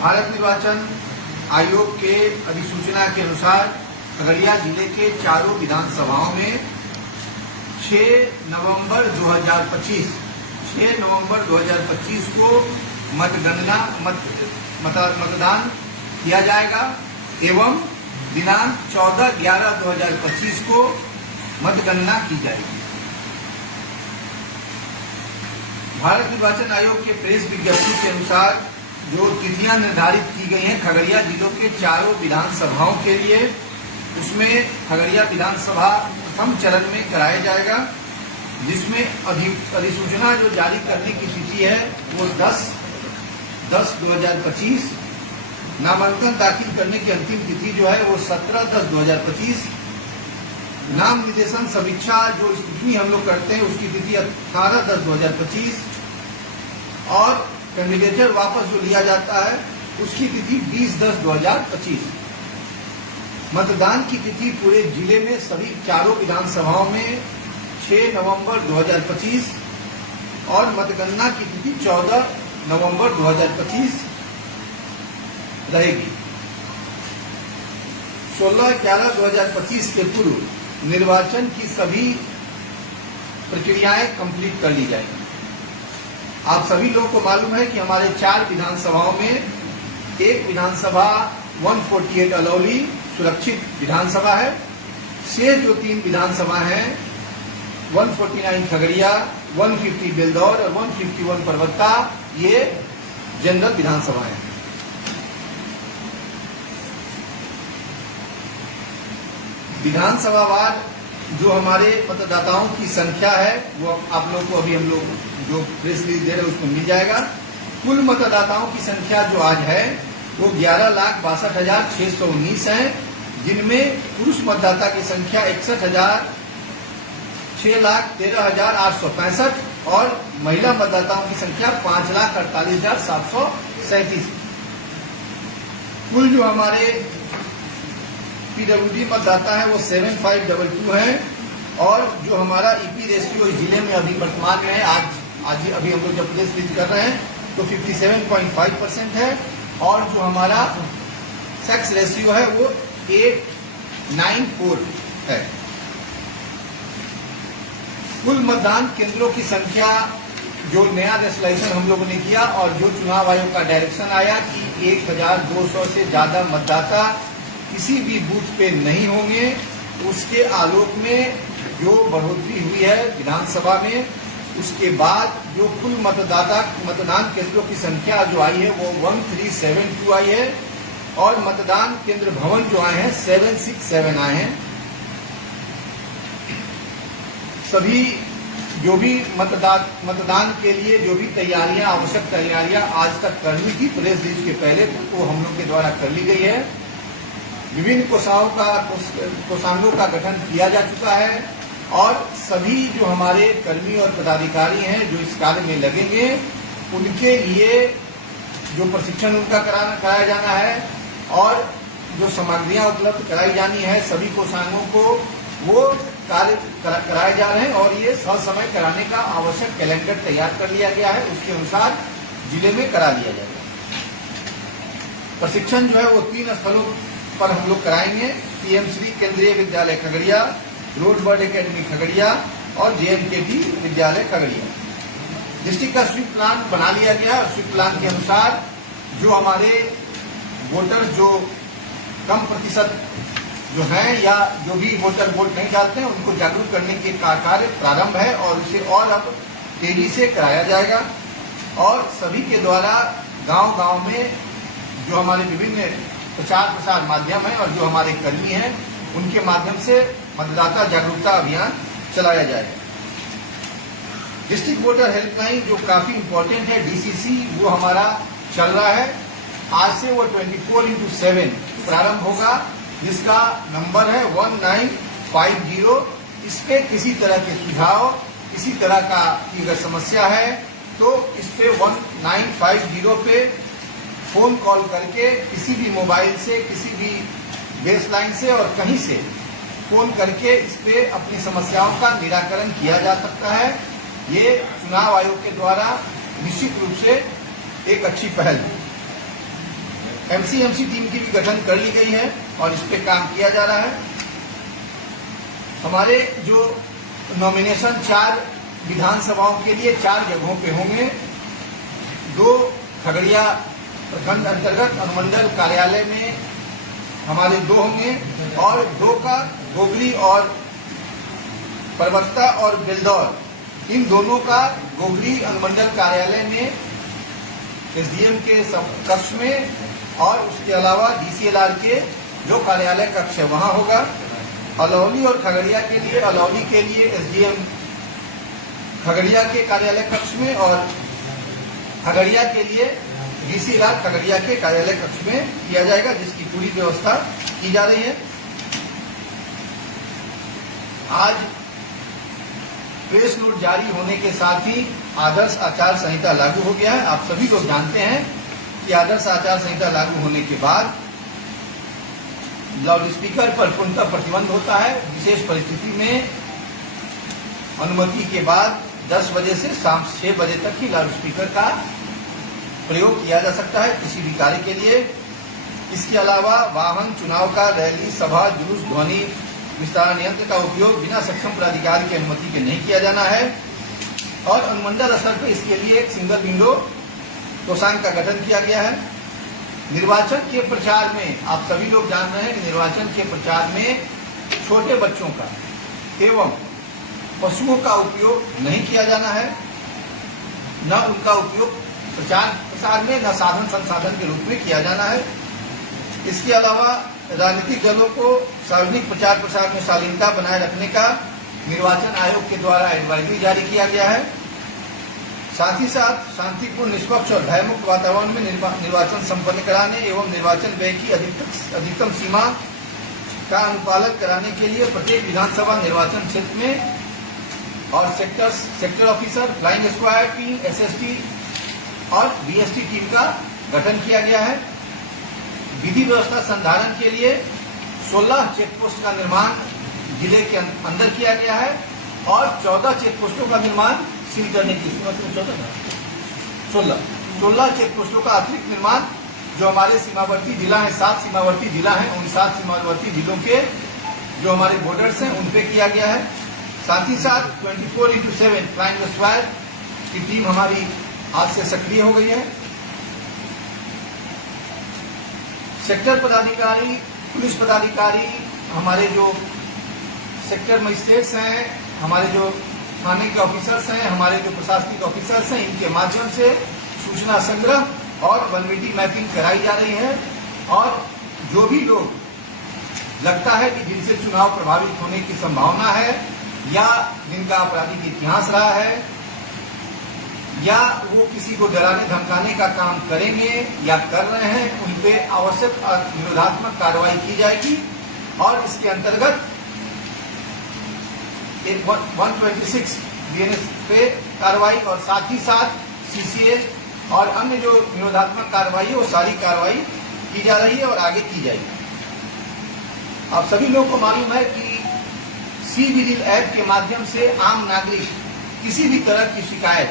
भारत निर्वाचन आयोग के अधिसूचना के अनुसार खगड़िया जिले के चारों विधानसभाओं में 6 नवंबर 2025 को मतदान किया जाएगा एवं दिनांक 14/11/2025 को मतगणना की जाएगी। भारत निर्वाचन आयोग के प्रेस विज्ञप्ति के अनुसार जो तिथियां निर्धारित की गई हैं खगड़िया जिलों के चारों विधानसभाओं के लिए, उसमें खगड़िया विधानसभा प्रथम चरण में कराया जाएगा, जिसमें अधिसूचना जो जारी करने की तिथि है वो 10/10/2025। नामांकन दाखिल करने की अंतिम तिथि जो है वो 17/10/2025। नाम निर्देशन समीक्षा जो स्थिति हम लोग करते हैं उसकी तिथि 18/10/2025 और कैंडिडेचर वापस जो लिया जाता है उसकी तिथि 20/10/2025। मतदान की तिथि पूरे जिले में सभी चारों विधानसभाओं में 6 नवंबर 2025 और मतगणना की तिथि 14 नवंबर 2025 रहेगी। 16/11/2025 के पूर्व निर्वाचन की सभी प्रक्रियाएं कंप्लीट कर ली जाएंगी। आप सभी लोगों को मालूम है कि हमारे 4 विधानसभाओं में एक विधानसभा 148 अलौली सुरक्षित विधानसभा है। शेष जो 3 विधानसभा हैं 149 खगड़िया, 150 बेलदौर और 151 परबत्ता, ये जनरल विधानसभा है। विधानसभावार जो हमारे मतदाताओं की संख्या है वो आप लोगों को अभी हम लोग जो प्रेस रिलीज दे रहे हैं उसमें मिल जाएगा। कुल मतदाताओं की संख्या जो आज है वो 11,62,619 है, जिनमें पुरुष मतदाता की संख्या 6,13,865 और महिला मतदाताओं की संख्या 5,48,737। कुल जो हमारे पीडब्ल्यूडी मतदाता है वो 7522 है और जो हमारा ईपी रेशियो इस जिले में अभी वर्तमान में है, आज अभी हम लोग जब प्रेस रिलीज कर रहे हैं तो 57.5% है और जो हमारा सेक्स रेशियो है वो 894 है। कुल मतदान केंद्रों की संख्या जो नया रेसोल्यूशन हम लोगों ने किया और जो चुनाव आयोग का डायरेक्शन आया कि 1200 से ज्यादा मतदाता किसी भी बूथ पे नहीं होंगे, उसके आलोक में जो बढ़ोतरी हुई है विधानसभा में, उसके बाद जो कुल मतदान केंद्रों की संख्या जो आई है वो 1372 आई है और मतदान केंद्र भवन जो आए हैं 767 आए हैं। सभी जो भी मतदान के लिए जो भी तैयारियां आवश्यक तैयारियां आज तक करनी थी प्रेस रिलीज के पहले वो हम लोग के द्वारा कर ली गई है। विभिन्न कोषांगों का गठन किया जा चुका है और सभी जो हमारे कर्मी और पदाधिकारी हैं जो इस कार्य में लगेंगे उनके लिए जो प्रशिक्षण उनका कराया जाना है और जो सामग्रियां उपलब्ध कराई जानी है सभी कोषांगों को, वो कार्य कराए जा रहे हैं और ये समय कराने का आवश्यक कैलेंडर तैयार कर लिया गया है, उसके अनुसार जिले में करा लिया जाएगा। प्रशिक्षण जो है वो 3 स्थलों पर हम लोग कराएंगे, पीएम श्री केंद्रीय विद्यालय Khagaria, road bird academy Khagaria और जेएमकेटी विद्यालय खगड़िया। डिस्ट्रिक्ट का स्वीप प्लान बना लिया गया और स्वीप प्लान के अनुसार जो हमारे वोटर जो कम प्रतिशत जो हैं या जो भी वोटर वोट नहीं डालते हैं उनको जागरूक करने के कार्य प्रारंभ है और इसे और अब तेजी से कराया जाएगा और सभी के द्वारा गांव-गांव में जो हमारे विभिन्न प्रचार माध्यम है और जो हमारे कर्मी हैं उनके माध्यम से मतदाता जागरूकता अभियान चलाया जाएगा। डिस्ट्रिक्ट वोटर हेल्पलाइन जो काफी इम्पोर्टेंट है डीसीसी, वो हमारा चल रहा है। आज से वो 24/7 प्रारंभ होगा, जिसका नंबर है 1950। इस पे किसी तरह के सुझाव, किसी तरह का की अगर समस्या है तो इस पे 1950 पे फोन कॉल करके किसी भी मोबाइल से, किसी भी बेसलाइन से और कहीं से फोन करके इस पे अपनी समस्याओं का निराकरण किया जा सकता है। ये चुनाव आयोग के द्वारा निश्चित रूप से एक अच्छी पहल है। एमसीएमसी टीम की भी गठन कर ली गई है और इस पे काम किया जा रहा है। हमारे जो नॉमिनेशन 4 विधानसभाओं के लिए 4 जगहों पे होंगे। 2 खगड़िया प्रखंड अंतर्गत अनुमंडल कार्यालय में हमारे 2 होंगे और 2 का गोगरी और परबत्ता और बेलदौर, इन दोनों का गोगरी अनुमंडल कार्यालय में एसडीएम के कक्ष में और उसके अलावा डीसीएलआर के जो कार्यालय कक्ष है वहां होगा। अलौली और खगड़िया के लिए, अलौली के लिए एसडीएम खगड़िया के कार्यालय कक्ष में और खगड़िया के लिए डीसीएलआर खगड़िया के कार्यालय कक्ष में किया जाएगा, जिसकी पूरी व्यवस्था की जा रही है। आज प्रेस नोट जारी होने के साथ ही आदर्श आचार संहिता लागू हो गया है। आप सभी लोग जानते हैं कि आदर्श आचार संहिता लागू होने के बाद लाउड स्पीकर पर पूर्णतः प्रतिबंध होता है। विशेष परिस्थिति में अनुमति के बाद 10 बजे से शाम 6 बजे तक ही लाउड स्पीकर का प्रयोग किया जा सकता है किसी भी कार्य के लिए। इसके अलावा वाहन, चुनाव का रैली, सभा, जुलूस, ध्वनि विस्तारण यंत्र का उपयोग बिना सक्षम प्राधिकारी की अनुमति के नहीं किया जाना है। और अनुमंडल स्तर पर इसके लिए एक सिंगल विंडो कोषांग का गठन किया गया है। निर्वाचन के प्रचार में आप सभी लोग जान रहे हैं कि निर्वाचन के प्रचार में छोटे बच्चों का एवं पशुओं का उपयोग नहीं किया जाना है, न उनका उपयोग प्रचार प्रसार में न साधन संसाधन के रूप में किया जाना है। इसके अलावा राजनीतिक दलों को सार्वजनिक प्रचार प्रसार में शालीनता बनाए रखने का निर्वाचन आयोग के द्वारा एडवाइजरी जारी किया गया है। साथ ही साथ शांतिपूर्ण, निष्पक्ष और भयमुक्त वातावरण में निर्वाचन संपन्न कराने एवं निर्वाचन व्यय की अधिकतम सीमा का अनुपालन कराने के लिए प्रत्येक विधानसभा निर्वाचन क्षेत्र में और sector officer, flying squad team, SST और बीएसटी टीम का गठन किया गया है। विधि व्यवस्था संधारण के लिए 16 चेकपोस्ट का निर्माण जिले के अंदर किया गया है और 14 चेकपोस्टों का निर्माण सील करने की 16 चेकपोस्टों का अतिरिक्त निर्माण जो हमारे सीमावर्ती जिला है, 7 सीमावर्ती जिला है, उन 7 सीमावर्ती जिलों के जो हमारे बॉर्डर्स हैं उन पे किया गया है। साथ ही साथ 24/7 फ्लाइंग स्क्वाड की टीम हमारी आज से सक्रिय हो गई है। सेक्टर पदाधिकारी, पुलिस पदाधिकारी, हमारे जो सेक्टर मजिस्ट्रेट्स हैं, हमारे जो थाने के ऑफिसर्स हैं, हमारे जो प्रशासनिक ऑफिसर्स हैं, इनके माध्यम से सूचना संग्रह और वल्नरेबिलिटी मैपिंग कराई जा रही है। और जो भी लोग लगता है कि जिनसे चुनाव प्रभावित होने की संभावना है या जिनका आपराधिक इतिहास रहा है या वो किसी को डराने धमकाने का काम करेंगे या कर रहे हैं, उन पे आवश्यक निरोधात्मक कार्रवाई की जाएगी। और इसके अंतर्गत 126 बीएनएस पे कार्रवाई और साथ ही साथ सीसीए और अन्य जो निरोधात्मक कार्रवाई है वो सारी कार्रवाई की जा रही है और आगे की जाएगी। आप सभी लोगों को मालूम है कि सी-विजिल ऐप के माध्यम से आम नागरिक किसी भी तरह की शिकायत,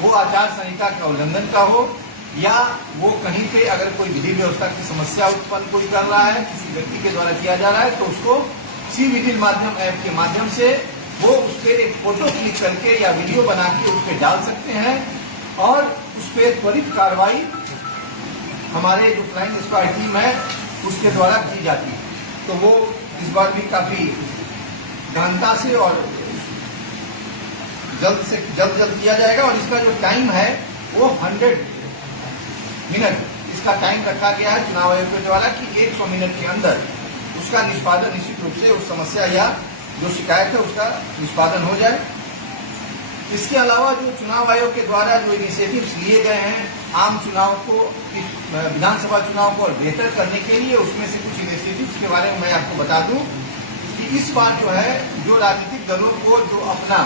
वो आचार संहिता का उल्लंघन का हो या वो कहीं पे अगर कोई विधि व्यवस्था की समस्या उत्पन्न कोई कर रहा है, किसी व्यक्ति के द्वारा किया जा रहा है, तो उसको सी-विजिल माध्यम ऐप के माध्यम से वो उस पर एक फोटो क्लिक करके या वीडियो बना के उस पर डाल सकते हैं और उस पर त्वरित कार्रवाई हमारे जो फ्लाइंग स्क्वाड टीम है उसके द्वारा की जाती है। तो वो इस बार भी काफी गहनता से और जल्द किया जाएगा। और इसका जो टाइम है वो 100 मिनट इसका टाइम रखा गया है चुनाव आयोग के द्वारा कि 100 मिनट के अंदर उसका निष्पादन निश्चित रूप से उस समस्या या जो शिकायत है उसका निष्पादन हो जाए। इसके अलावा जो चुनाव आयोग के द्वारा जो इनिशिएटिव्स लिए गए हैं आम चुनाव को, विधानसभा चुनाव को और बेहतर करने के लिए, उसमें से कुछ इनिशिएटिव्स के बारे में मैं आपको बता दूं कि इस बार जो है जो राजनीतिक दलों को जो अपना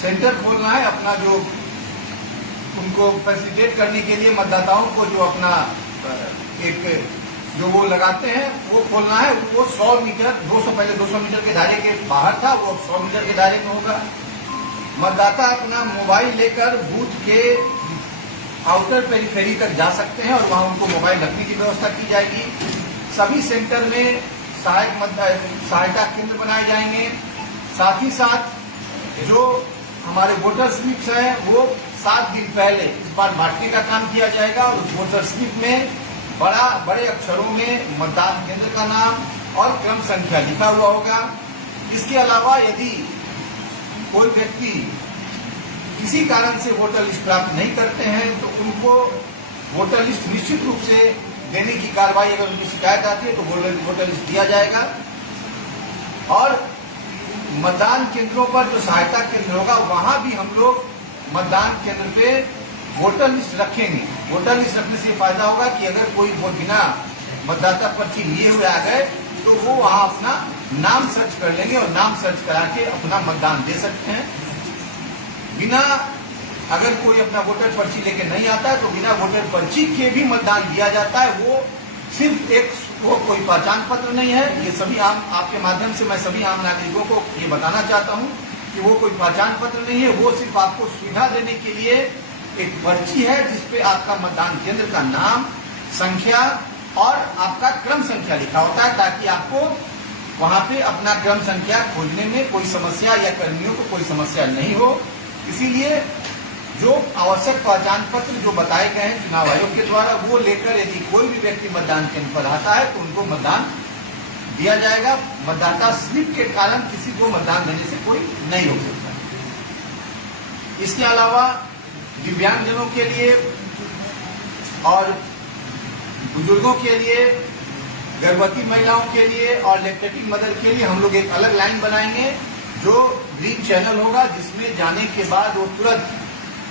सेंटर खोलना है, अपना जो उनको फैसिलिटेट करने के लिए मतदाताओं को जो अपना एक जो वो लगाते हैं वो खोलना है, वो 100 मीटर 200 पहले 200 मीटर के दायरे के बाहर था, वो 100 मीटर के दायरे में होगा। मतदाता अपना मोबाइल लेकर बूथ के आउटर पेरीफेरी तक जा सकते हैं और वहां उनको मोबाइल रखने की व्यवस्था की जाएगी। सभी सेंटर में सहायता केंद्र बनाए जाएंगे। साथ ही साथ जो हमारे वोटर स्लिप्स है वो 7 दिन पहले इस बार बांटने का काम किया जाएगा और उस वोटर स्लिप में बड़े अक्षरों में मतदान केंद्र का नाम और क्रम संख्या लिखा हुआ होगा। इसके अलावा यदि कोई व्यक्ति किसी कारण से वोटर लिस्ट प्राप्त नहीं करते हैं तो उनको वोटर लिस्ट निश्चित रूप से देने की कार्रवाई, अगर उनकी शिकायत आती है तो वोटर लिस्ट दिया जाएगा। और मतदान केंद्रों पर जो सहायता केंद्र होगा वहां भी हम लोग मतदान केंद्र पे वोटर लिस्ट रखेंगे। वोटर लिस्ट रखने से फायदा होगा कि अगर कोई बिना मतदाता पर्ची लिए हुए आ गए तो वो वहां अपना नाम सर्च कर लेंगे और नाम सर्च करा के अपना मतदान दे सकते हैं। बिना अगर कोई अपना वोटर पर्ची लेके नहीं आता है तो बिना वोटर पर्ची के भी मतदान दिया जाता है। वो सिर्फ वो कोई पहचान पत्र नहीं है। ये सभी आपके माध्यम से मैं सभी आम नागरिकों को ये बताना चाहता हूँ कि वो कोई पहचान पत्र नहीं है। वो सिर्फ आपको सुविधा देने के लिए एक पर्ची है जिसपे आपका मतदान केंद्र का नाम, संख्या और आपका क्रम संख्या लिखा होता है, ताकि आपको वहां पे अपना क्रम संख्या खोजने में कोई समस्या या कर्मियों को कोई समस्या नहीं हो। इसीलिए जो आवश्यक पहचान पत्र जो बताए गए हैं चुनाव आयोग के द्वारा वो लेकर यदि कोई भी व्यक्ति मतदान केंद्र पर आता है तो उनको मतदान दिया जाएगा। मतदाता स्लिप के कारण किसी को मतदान देने से कोई नहीं रोक सकता। इसके अलावा दिव्यांगजनों के लिए और बुजुर्गों के लिए, गर्भवती महिलाओं के लिए और लैक्टेटिंग मदर के लिए हम लोग एक अलग लाइन बनाएंगे जो ग्रीन चैनल होगा, जिसमें जाने के बाद वो तुरंत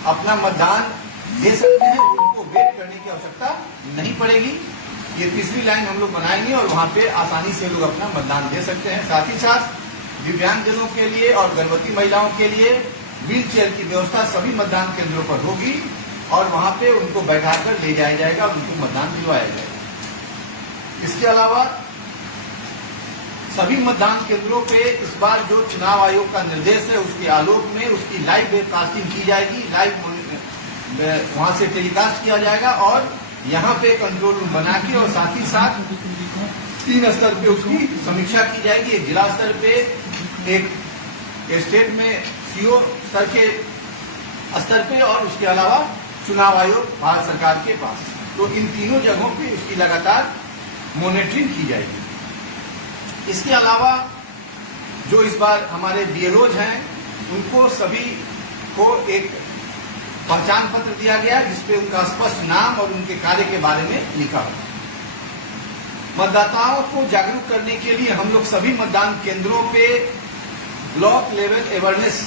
अपना मतदान दे सकते हैं। उनको वेट करने की आवश्यकता नहीं पड़ेगी। ये तीसरी लाइन हम लोग बनाएंगे और वहां पे आसानी से लोग अपना मतदान दे सकते हैं। साथ ही साथ दिव्यांगजनों के लिए और गर्भवती महिलाओं के लिए व्हील चेयर की व्यवस्था सभी मतदान केंद्रों पर होगी और वहां पे उनको बैठाकर ले जाया जाएगा और उनको मतदान दिलवाया जाएगा। इसके अलावा सभी मतदान केंद्रों पे इस बार जो चुनाव आयोग का निर्देश है उसके आलोक में उसकी लाइव वेबकास्टिंग की जाएगी। लाइव वहां से टेलीकास्ट किया जाएगा और यहाँ पे कंट्रोल रूम बना के और साथ ही साथ 3 स्तर पे उसकी समीक्षा की जाएगी। एक जिला स्तर पे, एक स्टेट में सीओ स्तर पे और उसके अलावा चुनाव आयोग भारत सरकार के पास। तो इन तीनों जगहों पे उसकी लगातार मॉनिटरिंग की जाएगी। इसके अलावा जो इस बार हमारे बीएलओज हैं उनको सभी को एक पहचान पत्र दिया गया जिसपे उनका स्पष्ट नाम और उनके कार्य के बारे में लिखा हो। मतदाताओं को जागरूक करने के लिए हम लोग सभी मतदान केंद्रों पे ब्लॉक लेवल अवेयरनेस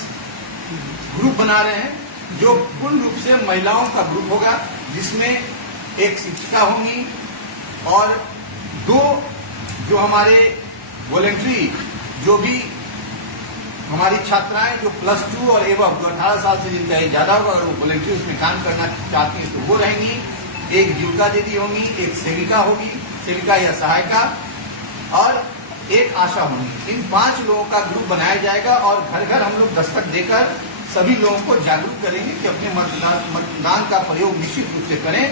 ग्रुप बना रहे हैं जो पूर्ण रूप से महिलाओं का ग्रुप होगा, जिसमें एक शिक्षिका होंगी और 2 जो हमारे वॉलेंट्री जो भी हमारी छात्राएं जो +2 और एवं जो 18 साल से जिनका एज ज्यादा होगा अगर वो वॉलेंट्री उसमें काम करना चाहती हैं तो वो रहेंगी। एक जीविका दीदी होंगी, एक सेविका होगी, सेविका या सहायिका और एक आशा होगी। इन 5 लोगों का ग्रुप बनाया जाएगा और घर घर हम लोग दस्तक देकर सभी लोगों को जागरूक करेंगे कि अपने मतदान का प्रयोग निश्चित रूप से करें।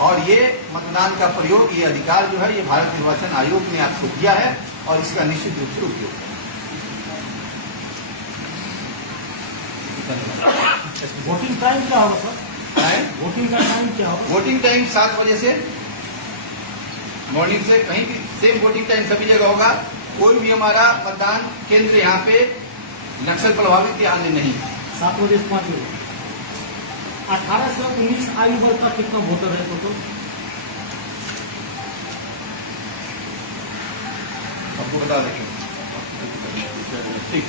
और ये मतदान का प्रयोग, ये अधिकार जो है ये भारत निर्वाचन आयोग ने आपको दिया है और इसका निश्चित रूप से उपयोग करें। वोटिंग टाइम क्या होगा सर? वोटिंग का टाइम क्या होगा? वोटिंग टाइम 7 बजे से मॉर्निंग से कहीं भी सेम वोटिंग टाइम सभी जगह होगा। कोई भी हमारा मतदान केंद्र यहाँ पे नक्सल प्रभावित या अन्य नहीं। 7 बजे से 5 बजे। 18 से 19 आयु वर्ग का कितना वोटर है टोटल? आपको बता देंगे। ठीक।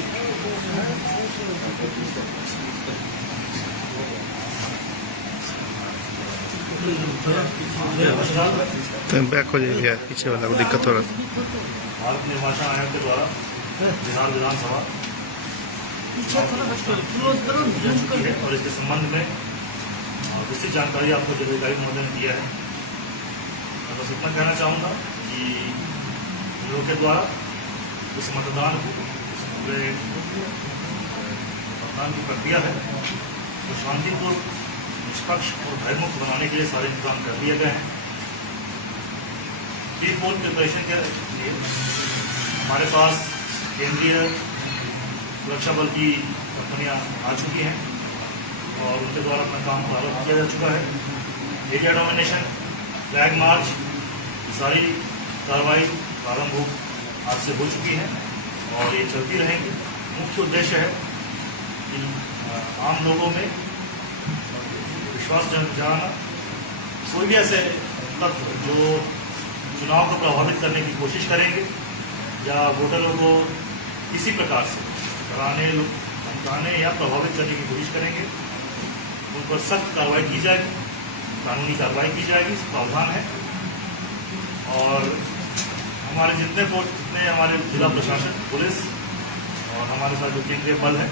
तो बैक हो जाएगा, पीछे वाला को दिक्कत हो रहा है। भारत निर्वाचन आयोग के द्वारा बिहार विधानसभा और इसके संबंध में विस्तृत जानकारी आपको जिलाधिकारी महोदय ने दिया है। मैं बस इतना कहना चाहूँगा कि हम लोग के द्वारा इस मतदान को, इस पूरे मतदान की प्रक्रिया है तो शांतिपूर्वक निष्पक्ष और भयमुक्त बनाने के लिए सारे इंतजाम कर लिए गए हैं। प्री पोल प्रिपरेशन के लिए हमारे पास केंद्रीय सुरक्षा बल की कंपनियां आ चुकी हैं और उनके द्वारा अपना काम प्रारंभ किया जा चुका है। एरिया डोमिनेशन, फ्लैग मार्च, सारी कार्रवाई प्रारंभ आज से हो चुकी है और ये चलती रहेंगी। मुख्य उद्देश्य है कि आम लोगों में विश्वास जगाना। कोई भी ऐसे तत्व जो चुनाव को प्रभावित करने की कोशिश करेंगे या वोटरों को किसी प्रकार से डराने, धमकाने या प्रभावित करने की कोशिश करेंगे, उन पर सख्त कार्रवाई की जाएगी, कानूनी कार्रवाई की जाएगी, इस प्रावधान है। और हमारे जितने हमारे जिला प्रशासन, पुलिस और हमारे साथ जो केंद्रीय बल है,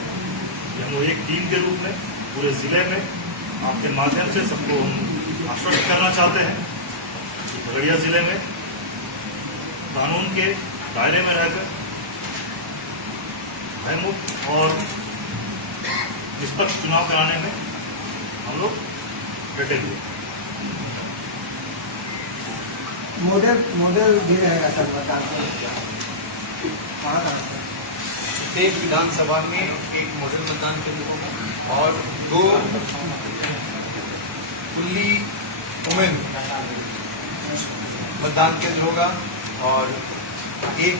हम लोग एक टीम के रूप में पूरे जिले में आपके माध्यम से सबको आश्वस्त करना चाहते हैं कि खगड़िया जिले में कानून के दायरे में रहकर भयमुक्त और निष्पक्ष चुनाव कराने में हम लोग डटे हुए। मॉडल भी रहेगा सर, मतदान कहाँ प्रत्येक विधानसभा में एक मॉडल मतदान केंद्र होगा और 2 फुल्ली वुमेन मतदान केंद्र होगा और एक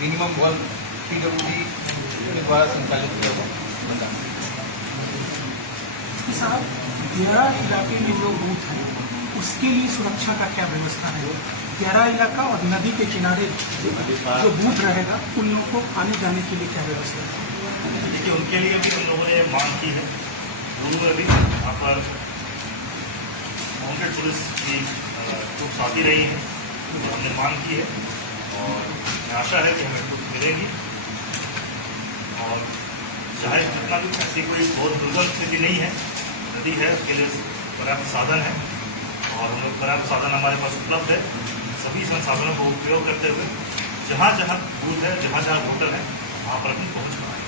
मिनिमम 1 PWD के द्वारा संचालित किया हुआ मतदान। साहब, ग्यारा इलाके में जो बूथ है उसके लिए सुरक्षा का क्या व्यवस्था है? ग्यारा इलाका और नदी के किनारे जो बूथ रहेगा उन लोगों को आने जाने के लिए क्या व्यवस्था है? देखिए, उनके लिए भी हम लोगों ने मांग की है। लोगों में भी यहाँ पर माउंटेड पुलिस की कुछ साथी रही है और हमने मांग की है और आशा है कि हमें कुछ मिलेगी। और चाहे जितना भी ऐसी कोई बहुत दुर्गम स्थिति नहीं है, नदी है, उसके लिए पर्याप्त साधन है और हम लोग पर्याप्त साधन हमारे पास उपलब्ध है। सभी संसाधनों का उपयोग करते हुए जहाँ जहाँ बूथ है, जहाँ जहाँ वोटर है, वहाँ पर हम पहुँच पाएंगे।